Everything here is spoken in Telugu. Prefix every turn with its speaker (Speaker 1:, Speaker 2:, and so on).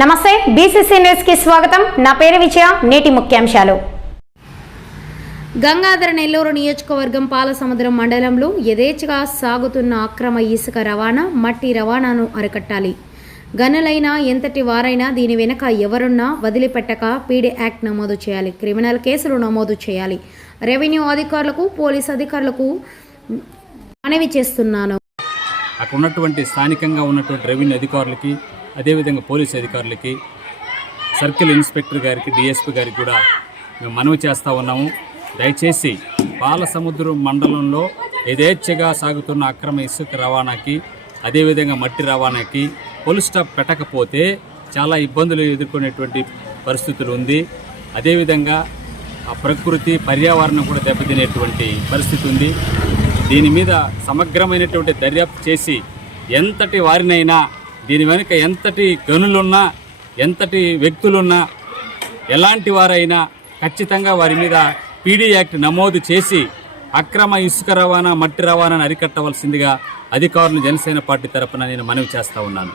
Speaker 1: నమస్తే బీసీసీ న్యూస్కి స్వాగతం. నా పేరు విజయ నేటి ముఖ్యాంశాలు. గంగాధర నెల్లూరు నియోజకవర్గం పాలసముద్రం మండలంలో యథేచ్ఛగా సాగుతున్న అక్రమ ఇసుక రవాణా మట్టి రవాణాను అరికట్టాలి. గనులైనా ఎంతటి వారైనా దీని వెనక ఎవరున్నా వదిలిపెట్టక పీడీ యాక్ట్ నమోదు చేయాలి. క్రిమినల్ కేసులు నమోదు చేయాలి. రెవెన్యూ అధికారులకు పోలీస్ అధికారులకు మనవి చేస్తున్నాను.
Speaker 2: అక్కడ ఉన్నటువంటి స్థానికంగా ఉన్నటువంటి రెవెన్యూ అధికారులకి అదేవిధంగా పోలీసు అధికారులకి సర్కిల్ ఇన్స్పెక్టర్ గారికి డిఎస్పీ గారికి కూడా మేము మనవి చేస్తూ ఉన్నాము. దయచేసి పాలసముద్రం మండలంలో యథేచ్ఛగా సాగుతున్న అక్రమ ఇసుక రవాణాకి అదేవిధంగా మట్టి రవాణాకి పోలీస్ స్టాప్ పెట్టకపోతే చాలా ఇబ్బందులు ఎదుర్కొనేటువంటి పరిస్థితులు ఉంది. అదేవిధంగా ఆ ప్రకృతి పర్యావరణం కూడా దెబ్బతినేటువంటి పరిస్థితి ఉంది. దీని మీద సమగ్రమైనటువంటి దర్యాప్తు చేసి ఎంతటి వారినైనా దీని వెనుక ఎంతటి గనులున్నా ఎంతటి వ్యక్తులున్నా ఎలాంటి వారైనా ఖచ్చితంగా వారి మీద పీడీ యాక్ట్ నమోదు చేసి అక్రమ ఇసుక రవాణా మట్టి రవాణాను అరికట్టవలసిందిగా అధికారులు జనసేన పార్టీ తరపున నేను మనవి చేస్తూ ఉన్నాను.